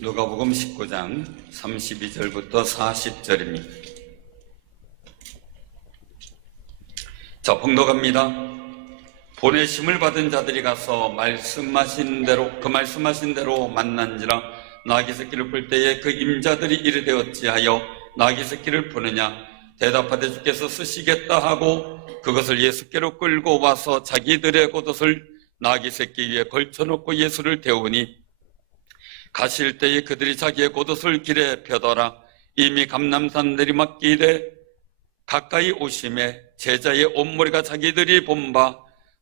누가복음 19장 32절부터 40절입니다. 자, 봉독합니다. 보내심을 받은 자들이 가서 말씀하신 대로 만난지라. 나귀 새끼를 볼 때에 그 임자들이 이르되 어찌하여 나귀 새끼를 보느냐. 대답하되 주께서 쓰시겠다 하고 그것을 예수께로 끌고 와서 자기들의 겉옷을 나귀 새끼 위에 걸쳐놓고 예수를 태우니, 가실 때에 그들이 자기의 겉옷을 길에 펴더라. 이미 감람산 내리막길에 가까이 오심에 제자의 온머리가 자기들이 본 바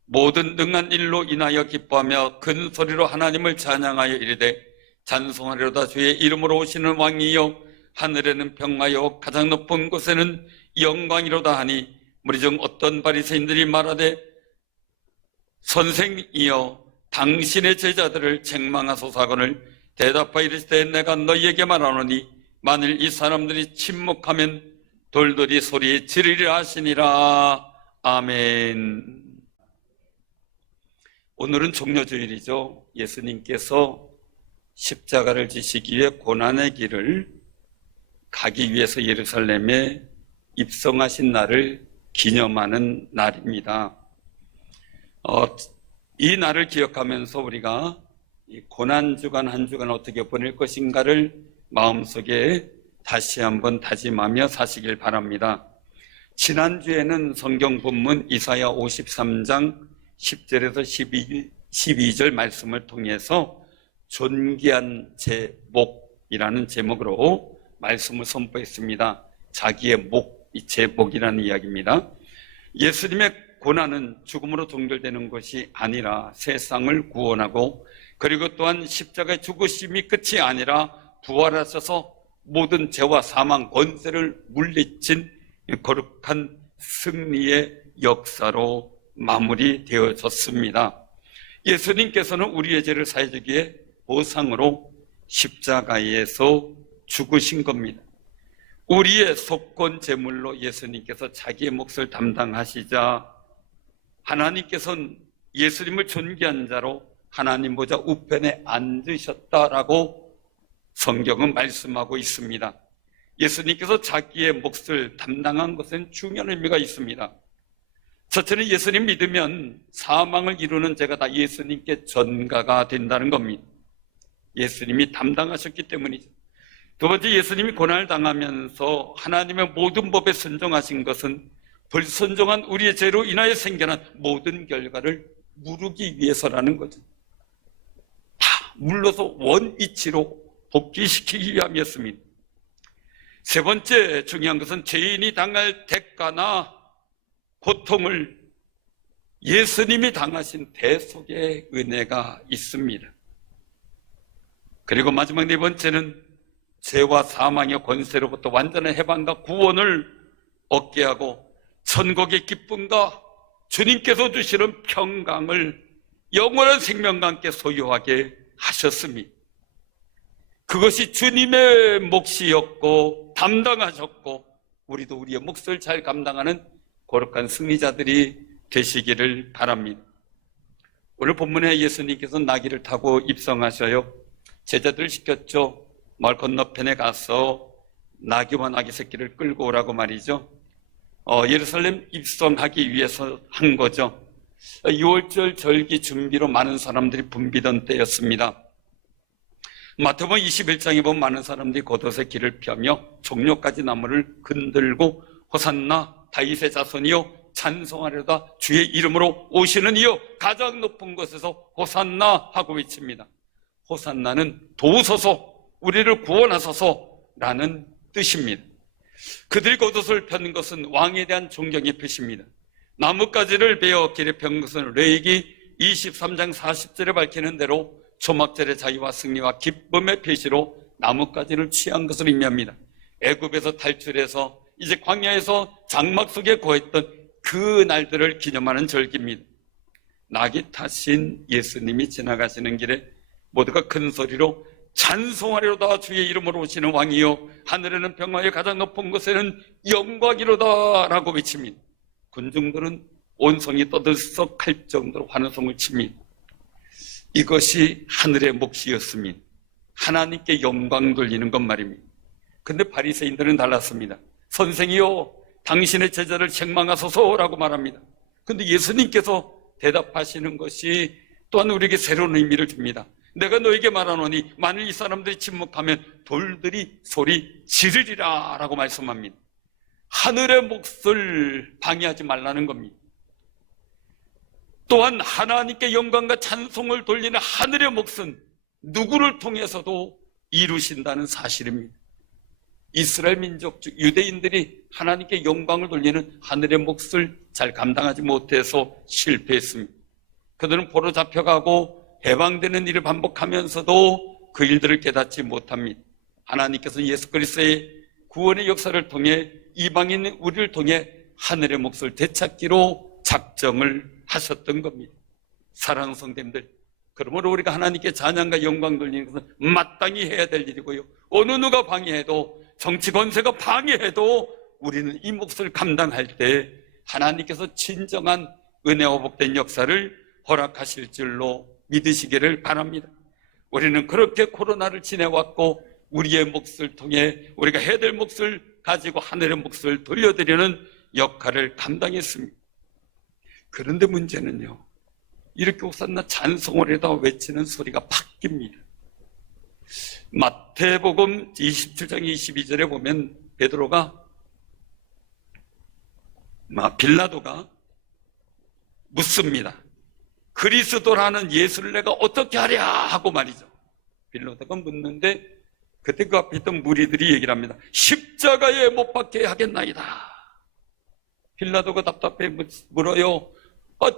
모든 능한 일로 인하여 기뻐하며 큰 소리로 하나님을 찬양하여 이르되, 찬송하리로다 주의 이름으로 오시는 왕이여, 하늘에는 평화여 가장 높은 곳에는 영광이로다 하니, 무리 중 어떤 바리새인들이 말하되, 선생이여 당신의 제자들을 책망하소서 하거늘 대답하여 이르시되, 내가 너희에게 말하노니 만일 이 사람들이 침묵하면 돌돌이 소리 지르리라 하시니라. 아멘. 오늘은 종려주일이죠. 예수님께서 십자가를 지시기 위해 고난의 길을 가기 위해서 예루살렘에 입성하신 날을 기념하는 날입니다. 이 날을 기억하면서 우리가 이 고난주간 한 주간 어떻게 보낼 것인가를 마음속에 다시 한번 다짐하며 사시길 바랍니다. 지난주에는 성경 본문 이사야 53장 10절에서 12절 말씀을 통해서 존귀한 제목이라는 제목으로 말씀을 선포했습니다. 자기의 목, 이 제목이라는 이야기입니다. 예수님의 고난은 죽음으로 종결되는 것이 아니라 세상을 구원하고, 그리고 또한 십자가의 죽으심이 끝이 아니라 부활하셔서 모든 죄와 사망, 권세를 물리친 거룩한 승리의 역사로 마무리되어졌습니다. 예수님께서는 우리의 죄를 사해주기에 보상으로 십자가에서 죽으신 겁니다. 우리의 속건 제물로 예수님께서 자기의 몫을 담당하시자, 하나님께서는 예수님을 존귀한 자로 하나님 보좌 우편에 앉으셨다라고 성경은 말씀하고 있습니다. 예수님께서 자기의 몫을 담당한 것은 중요한 의미가 있습니다. 첫째는 예수님 믿으면 사망을 이루는 죄가 다 예수님께 전가가 된다는 겁니다. 예수님이 담당하셨기 때문이죠. 두 번째, 예수님이 고난을 당하면서 하나님의 모든 법에 순종하신 것은 불순종한 우리의 죄로 인하여 생겨난 모든 결과를 무르기 위해서라는 거죠. 다 물러서 원위치로 복귀시키기 위함이었습니다. 세 번째 중요한 것은 죄인이 당할 대가나 고통을 예수님이 당하신 대속의 은혜가 있습니다. 그리고 마지막 네 번째는 죄와 사망의 권세로부터 완전한 해방과 구원을 얻게 하고, 천국의 기쁨과 주님께서 주시는 평강을 영원한 생명과 함께 소유하게 하셨습니다. 그것이 주님의 몫이었고 담당하셨고, 우리도 우리의 몫을 잘 감당하는 거룩한 승리자들이 되시기를 바랍니다. 오늘 본문에 예수님께서 나귀를 타고 입성하셔요. 제자들을 시켰죠. 마을 건너편에 가서 나귀와 나귀 새끼를 끌고 오라고 말이죠. 예루살렘 입성하기 위해서 한 거죠. 6월절 절기 준비로 많은 사람들이 붐비던 때였습니다. 마태복음 21장에 보면 많은 사람들이 겉옷에 길을 펴며 종려까지 나무를 흔들고 호산나 다윗의 자손이여 찬송하려다 주의 이름으로 오시는 이여 가장 높은 곳에서 호산나 하고 외칩니다. 호산나는 도우소서, 우리를 구원하소서라는 뜻입니다. 그들이 겉옷을 편 것은 왕에 대한 존경의 표시입니다. 나뭇가지를 베어 길에 편 것은 레위기 23장 40절에 밝히는 대로 초막절의 자유와 승리와 기쁨의 표시로 나뭇가지를 취한 것을 의미합니다. 애굽에서 탈출해서 이제 광야에서 장막 속에 거했던 그 날들을 기념하는 절기입니다. 나귀 타신 예수님이 지나가시는 길에 모두가 큰 소리로 찬송하리로다 주의 이름으로 오시는 왕이요 하늘에는 평화의 가장 높은 곳에는 영광이로다 라고 외칩니다. 군중들은 온성이 떠들썩할 정도로 환호성을 칩니다. 이것이 하늘의 몫이었습니다. 하나님께 영광 돌리는 것 말입니다. 근데 바리새인들은 달랐습니다. 선생이요, 당신의 제자를 책망하소서라고 말합니다. 근데 예수님께서 대답하시는 것이 또한 우리에게 새로운 의미를 줍니다. 내가 너에게 말하노니 만일 이 사람들이 침묵하면 돌들이 소리 지르리라 라고 말씀합니다. 하늘의 몫을 방해하지 말라는 겁니다. 또한 하나님께 영광과 찬송을 돌리는 하늘의 몫은 누구를 통해서도 이루신다는 사실입니다. 이스라엘 민족 중 유대인들이 하나님께 영광을 돌리는 하늘의 몫을 잘 감당하지 못해서 실패했습니다. 그들은 포로 잡혀가고 해방되는 일을 반복하면서도 그 일들을 깨닫지 못합니다. 하나님께서 예수 그리스도의 구원의 역사를 통해 이방인 우리를 통해 하늘의 몫을 되찾기로 작정을 하셨던 겁니다. 사랑하는 성도님들, 그러므로 우리가 하나님께 찬양과 영광 돌리는 것은 마땅히 해야 될 일이고요. 어느 누가 방해해도, 정치 권세가 방해해도 우리는 이 몫을 감당할 때 하나님께서 진정한 은혜와 복된 역사를 허락하실 줄로 믿으시기를 바랍니다. 우리는 그렇게 코로나를 지내왔고 우리의 몫을 통해 우리가 해야 될 몫을 가지고 하늘의 몫을 돌려드리는 역할을 감당했습니다. 그런데 문제는요, 이렇게 호산나 찬송을 해다 외치는 소리가 바뀝니다. 마태복음 27장 22절에 보면 빌라도가 묻습니다. 그리스도라는 예수를 내가 어떻게 하랴 하고 말이죠. 빌라도가 묻는데 그때 그 앞에 있던 무리들이 얘기를 합니다. 십자가에 못 박게 하겠나이다. 빌라도가 답답해 물어요.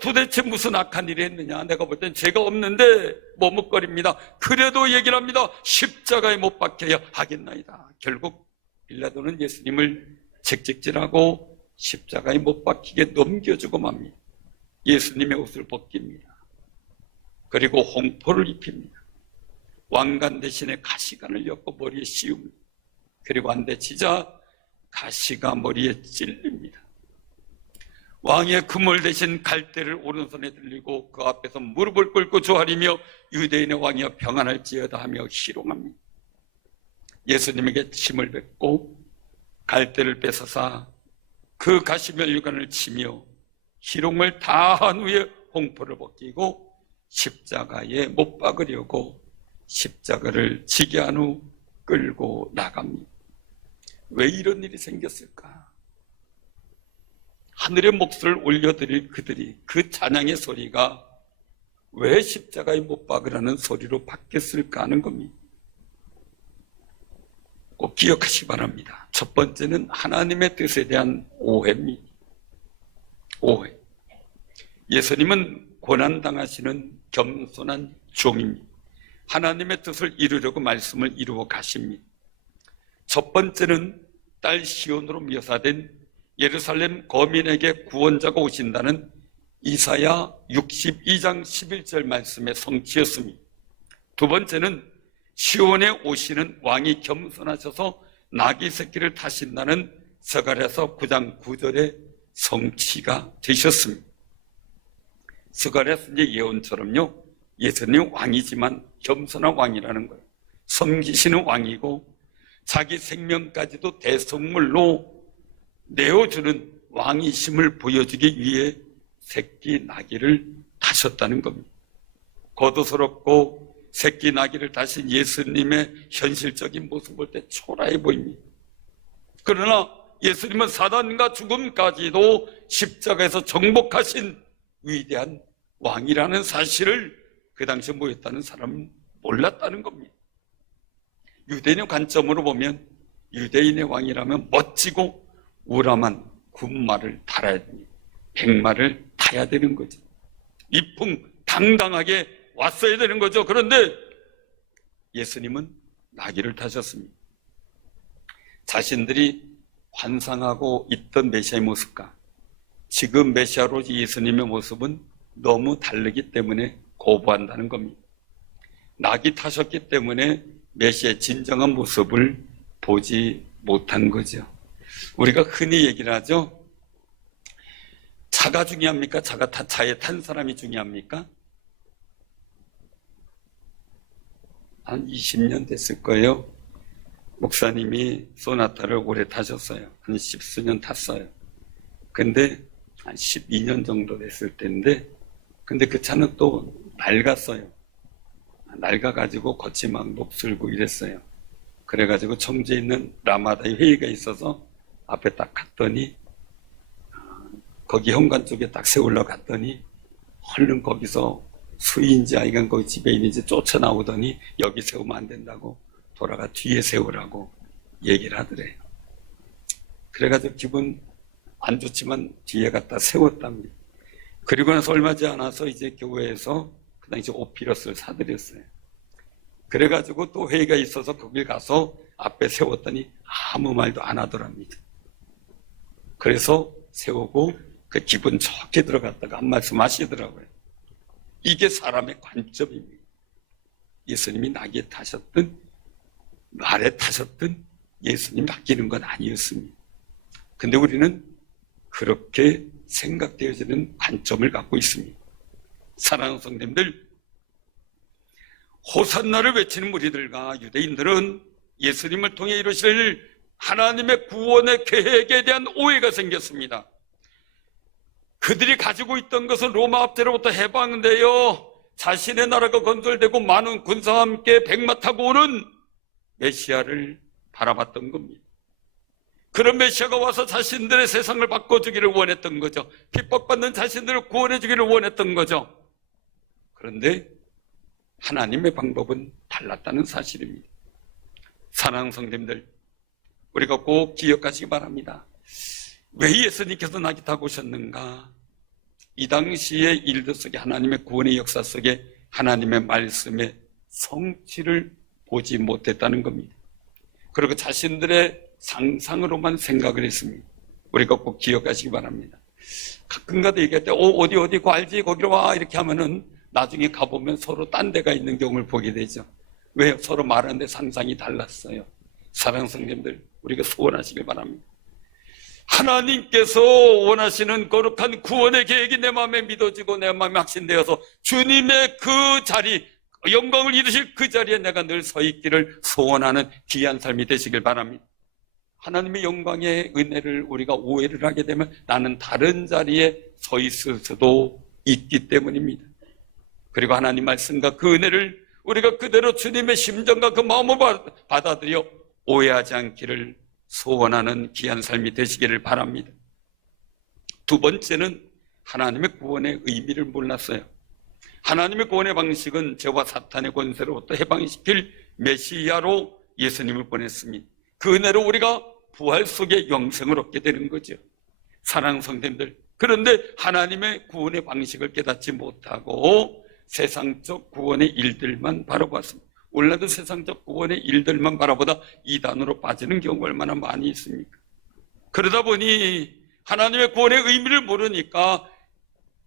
도대체 무슨 악한 일이 했느냐? 내가 볼 땐 죄가 없는데 머뭇거립니다. 그래도 얘기를 합니다. 십자가에 못 박혀야 하겠나이다. 결국 빌라도는 예수님을 책찍질하고 십자가에 못 박히게 넘겨주고 맙니다. 예수님의 옷을 벗깁니다. 그리고 홍포를 입힙니다. 왕관 대신에 가시관을 엮고 머리에 씌웁니다. 그리고 안 데치자 가시가 머리에 찔립니다. 왕의 금을 대신 갈대를 오른손에 들리고 그 앞에서 무릎을 꿇고 조아리며 유대인의 왕이여 평안할지어다 하며 희롱합니다. 예수님에게 침을 뱉고 갈대를 뺏어사 그 가시면류관을 치며 희롱을 다한 후에 홍포를 벗기고 십자가에 못 박으려고 십자가를 지게 한 후 끌고 나갑니다. 왜 이런 일이 생겼을까? 하늘의 몫을 올려드릴 그들이 그 찬양의 소리가 왜 십자가에 못 박으라는 소리로 바뀌었을까 하는 겁니다. 꼭 기억하시기 바랍니다. 첫 번째는 하나님의 뜻에 대한 오해입니다. 오해. 예수님은 고난당하시는 겸손한 종입니다. 하나님의 뜻을 이루려고 말씀을 이루어 가십니다. 첫 번째는 딸 시온으로 묘사된 예루살렘 거민에게 구원자가 오신다는 이사야 62장 11절 말씀의 성취였습니다. 두 번째는 시온에 오시는 왕이 겸손하셔서 나귀 새끼를 타신다는 스가랴서 9장 9절의 성취가 되셨습니다. 스가랴서 예언처럼요, 예수님 왕이지만 겸손한 왕이라는 거예요. 섬기시는 왕이고 자기 생명까지도 대속물로 내어주는 왕이심을 보여주기 위해 새끼 나귀를 타셨다는 겁니다. 거두스럽고 새끼 나귀를 타신 예수님의 현실적인 모습을 볼 때 초라해 보입니다. 그러나 예수님은 사단과 죽음까지도 십자가에서 정복하신 위대한 왕이라는 사실을 그 당시에 모였다는 사람은 몰랐다는 겁니다. 유대인의 관점으로 보면 유대인의 왕이라면 멋지고 우람한 군마를 달아야 됩니다. 백마를 타야 되는 거죠. 이풍당당하게 왔어야 되는 거죠. 그런데 예수님은 나귀를 타셨습니다. 자신들이 환상하고 있던 메시아의 모습과 지금 메시아로 예수님의 모습은 너무 다르기 때문에 거부한다는 겁니다. 나귀 타셨기 때문에 메시아의 진정한 모습을 보지 못한 거죠. 우리가 흔히 얘기를 하죠. 차가 중요합니까? 차에 탄 사람이 중요합니까? 한 20년 됐을 거예요. 목사님이 소나타를 오래 타셨어요. 한 10수년 탔어요. 근데 한 12년 정도 됐을 때인데, 근데 그 차는 또 낡았어요. 낡아가지고 겉이 막 녹슬고 이랬어요. 그래가지고 청주에 있는 라마다의 회의가 있어서 앞에 딱 갔더니, 거기 현관 쪽에 딱 세우려고 갔더니, 얼른 거기서 수인지 아이가 거기 집에 있는지 쫓아나오더니, 여기 세우면 안 된다고 돌아가 뒤에 세우라고 얘기를 하더래요. 그래가지고 기분 안 좋지만 뒤에 갖다 세웠답니다. 그리고 나서 얼마 지지 않아서 이제 교회에서 그 당시 오피러스를 사드렸어요. 그래가지고 또 회의가 있어서 거길 가서 앞에 세웠더니 아무 말도 안 하더랍니다. 그래서 세우고 그 기분 좋게 들어갔다가 한 말씀 하시더라고요. 이게 사람의 관점입니다. 예수님이 나귀에 타셨든 말에 타셨든 예수님 맡기는 건 아니었습니다. 근데 우리는 그렇게 생각되어지는 관점을 갖고 있습니다. 사랑하는 성도님들, 호산나를 외치는 무리들과 유대인들은 예수님을 통해 이루실 하나님의 구원의 계획에 대한 오해가 생겼습니다. 그들이 가지고 있던 것은 로마 압제로부터 해방되어 자신의 나라가 건설되고 많은 군사와 함께 백마 타고 오는 메시아를 바라봤던 겁니다. 그런 메시아가 와서 자신들의 세상을 바꿔주기를 원했던 거죠. 핍박받는 자신들을 구원해주기를 원했던 거죠. 그런데 하나님의 방법은 달랐다는 사실입니다. 사랑하는 성도님들, 우리가 꼭 기억하시기 바랍니다. 왜 예수님께서 나귀 타고 오셨는가? 이 당시의 일들 속에 하나님의 구원의 역사 속에 하나님의 말씀의 성취를 보지 못했다는 겁니다. 그리고 자신들의 상상으로만 생각을 했습니다. 우리가 꼭 기억하시기 바랍니다. 가끔가다 얘기할 때 어디 그거 알지? 거기로 와 이렇게 하면은 나중에 가보면 서로 딴 데가 있는 경우를 보게 되죠. 왜요? 서로 말하는데 상상이 달랐어요. 사랑하는 성도님들, 우리가 소원하시길 바랍니다. 하나님께서 원하시는 거룩한 구원의 계획이 내 마음에 믿어지고 내 마음에 확신되어서 주님의 그 자리, 영광을 이루실 그 자리에 내가 늘 서 있기를 소원하는 귀한 삶이 되시길 바랍니다. 하나님의 영광의 은혜를 우리가 오해를 하게 되면 나는 다른 자리에 서 있을 수도 있기 때문입니다. 그리고 하나님 말씀과 그 은혜를 우리가 그대로 주님의 심정과 그 마음을 받아들여 오해하지 않기를 소원하는 귀한 삶이 되시기를 바랍니다. 두 번째는 하나님의 구원의 의미를 몰랐어요. 하나님의 구원의 방식은 죄와 사탄의 권세로부터 해방시킬 메시아로 예수님을 보냈습니다. 그 은혜로 우리가 부활 속에 영생을 얻게 되는 거죠. 사랑하는 성도님들, 그런데 하나님의 구원의 방식을 깨닫지 못하고 세상적 구원의 일들만 바라봤습니다. 오늘날도 세상적 구원의 일들만 바라보다 이단으로 빠지는 경우가 얼마나 많이 있습니까? 그러다 보니 하나님의 구원의 의미를 모르니까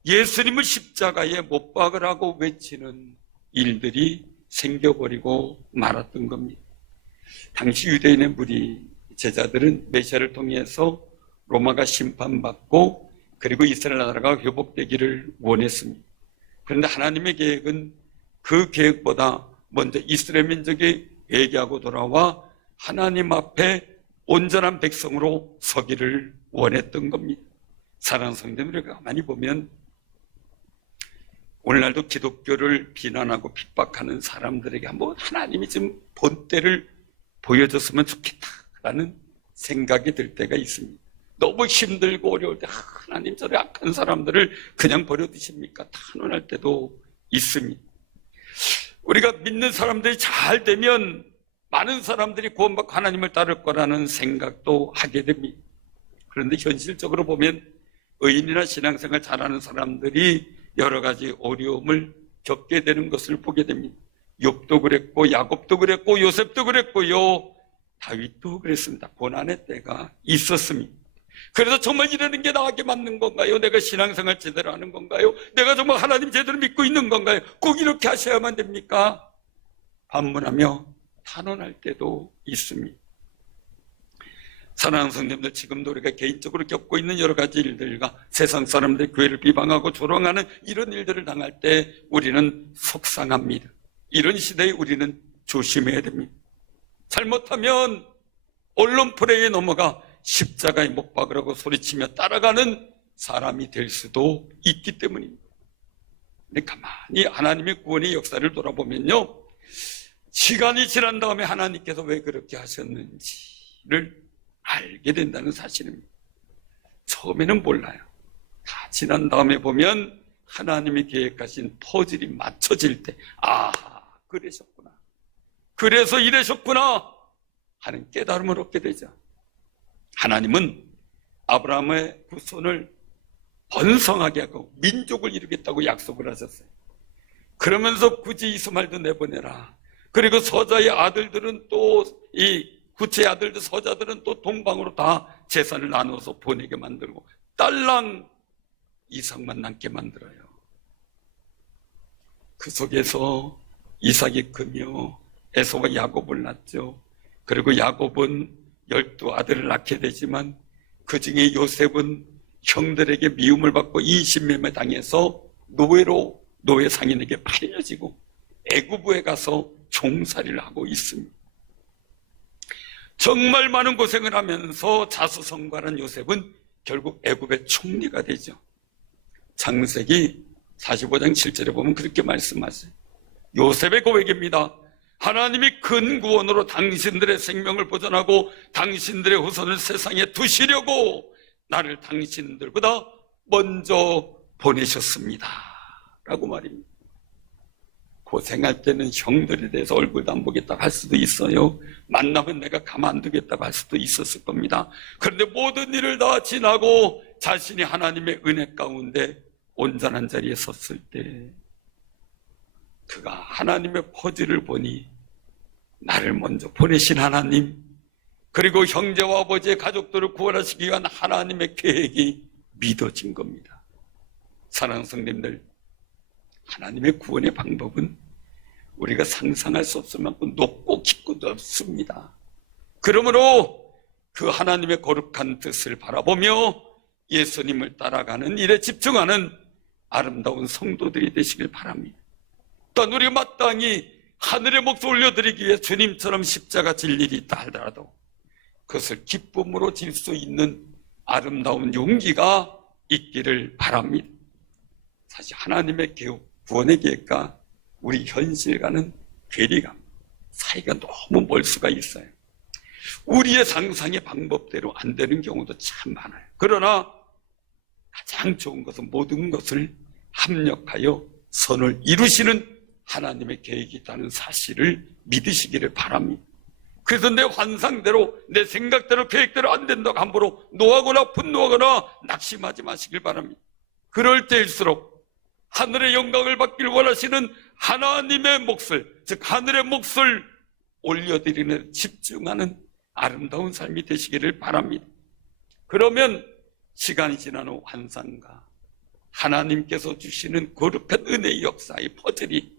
예수님을 십자가에 못 박으라고 외치는 일들이 생겨버리고 말았던 겁니다. 당시 유대인의 무리 제자들은 메시아를 통해서 로마가 심판받고 그리고 이스라엘 나라가 회복되기를 원했습니다. 그런데 하나님의 계획은 그 계획보다 먼저 이스라엘 민족이 회개하고 돌아와 하나님 앞에 온전한 백성으로 서기를 원했던 겁니다. 사랑하는 성도님들, 가만히 보면 오늘날도 기독교를 비난하고 핍박하는 사람들에게 한번 하나님이 좀 본때를 보여줬으면 좋겠다라는 생각이 들 때가 있습니다. 너무 힘들고 어려울 때 하나님 저런 악한 사람들을 그냥 버려두십니까? 탄원할 때도 있습니다. 우리가 믿는 사람들이 잘 되면 많은 사람들이 구원받고 하나님을 따를 거라는 생각도 하게 됩니다. 그런데 현실적으로 보면 의인이나 신앙생활 잘하는 사람들이 여러 가지 어려움을 겪게 되는 것을 보게 됩니다. 욥도 그랬고 야곱도 그랬고 요셉도 그랬고요. 다윗도 그랬습니다. 고난의 때가 있었습니다. 그래서 정말 이러는 게 나에게 맞는 건가요? 내가 신앙생활 제대로 하는 건가요? 내가 정말 하나님 제대로 믿고 있는 건가요? 꼭 이렇게 하셔야만 됩니까? 반문하며 탄원할 때도 있습니다. 사랑하는 성도님들, 지금도 우리가 개인적으로 겪고 있는 여러 가지 일들과 세상 사람들의 교회를 비방하고 조롱하는 이런 일들을 당할 때 우리는 속상합니다. 이런 시대에 우리는 조심해야 됩니다. 잘못하면 언론 프레이에 넘어가 십자가에 못 박으라고 소리치며 따라가는 사람이 될 수도 있기 때문입니다. 근데 가만히 하나님의 구원의 역사를 돌아보면요, 시간이 지난 다음에 하나님께서 왜 그렇게 하셨는지를 알게 된다는 사실입니다. 처음에는 몰라요. 다 지난 다음에 보면 하나님이 계획하신 퍼즐이 맞춰질 때, 아, 그러셨구나, 그래서 이러셨구나 하는 깨달음을 얻게 되죠. 하나님은 아브라함의 후손을 번성하게 하고 민족을 이루겠다고 약속을 하셨어요. 그러면서 굳이 이스마엘도 내보내라. 그리고 서자의 아들들은 또 이 구체의 아들들, 서자들은 또 동방으로 다 재산을 나눠서 보내게 만들고 딸랑 이삭만 남게 만들어요. 그 속에서 이삭이 크며 에서가 야곱을 낳죠. 그리고 야곱은 12아들을 낳게 되지만 그 중에 요셉은 형들에게 미움을 받고 인신매매 당해서 노예 상인에게 팔려지고 애굽에 가서 종살이를 하고 있습니다. 정말 많은 고생을 하면서 자수성가한 요셉은 결국 애굽의 총리가 되죠. 창세기 45장 7절에 보면 그렇게 말씀하세요. 요셉의 고백입니다. 하나님이 큰 구원으로 당신들의 생명을 보존하고 당신들의 후손을 세상에 두시려고 나를 당신들보다 먼저 보내셨습니다 라고 말입니다. 고생할 때는 형들에 대해서 얼굴도 안 보겠다고 할 수도 있어요. 만나면 내가 가만두겠다고 할 수도 있었을 겁니다. 그런데 모든 일을 다 지나고 자신이 하나님의 은혜 가운데 온전한 자리에 섰을 때 그가 하나님의 퍼즐을 보니 나를 먼저 보내신 하나님, 그리고 형제와 아버지의 가족들을 구원하시기 위한 하나님의 계획이 믿어진 겁니다. 사랑하는 성도님들, 하나님의 구원의 방법은 우리가 상상할 수 없을 만큼 높고 깊고 넓습니다. 그러므로 그 하나님의 거룩한 뜻을 바라보며 예수님을 따라가는 일에 집중하는 아름다운 성도들이 되시길 바랍니다. 또한 우리가 마땅히 하늘의 몫을 올려드리기 위해 주님처럼 십자가 질 일이 있다 하더라도 그것을 기쁨으로 질 수 있는 아름다운 용기가 있기를 바랍니다. 사실 하나님의 구원의 계획과 우리 현실과는 괴리감, 사이가 너무 멀 수가 있어요. 우리의 상상의 방법대로 안 되는 경우도 참 많아요. 그러나 가장 좋은 것은 모든 것을 합력하여 선을 이루시는 하나님의 계획이 있다는 사실을 믿으시기를 바랍니다. 그래서 내 환상대로, 내 생각대로, 계획대로 안 된다고 함부로 노하거나 분노하거나 낙심하지 마시길 바랍니다. 그럴 때일수록 하늘의 영광을 받기를 원하시는 하나님의 몫을, 즉 하늘의 몫을 올려드리는 집중하는 아름다운 삶이 되시기를 바랍니다. 그러면 시간이 지난 후 환상과 하나님께서 주시는 거룩한 은혜의 역사의 퍼즐이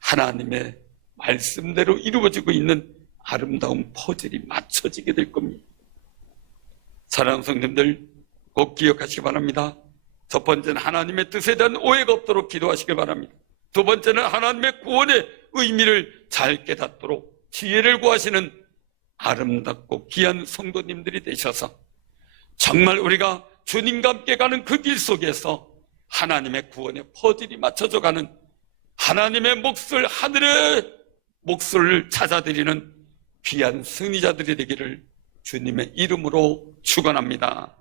하나님의 말씀대로 이루어지고 있는 아름다운 퍼즐이 맞춰지게 될 겁니다. 사랑하는 성도님들, 꼭 기억하시기 바랍니다. 첫 번째는 하나님의 뜻에 대한 오해가 없도록 기도하시길 바랍니다. 두 번째는 하나님의 구원의 의미를 잘 깨닫도록 지혜를 구하시는 아름답고 귀한 성도님들이 되셔서 정말 우리가 주님과 함께 가는 그 길 속에서 하나님의 구원의 퍼즐이 맞춰져 가는 하나님의 몫을, 하늘의 몫을 찾아드리는 귀한 승리자들이 되기를 주님의 이름으로 축원합니다.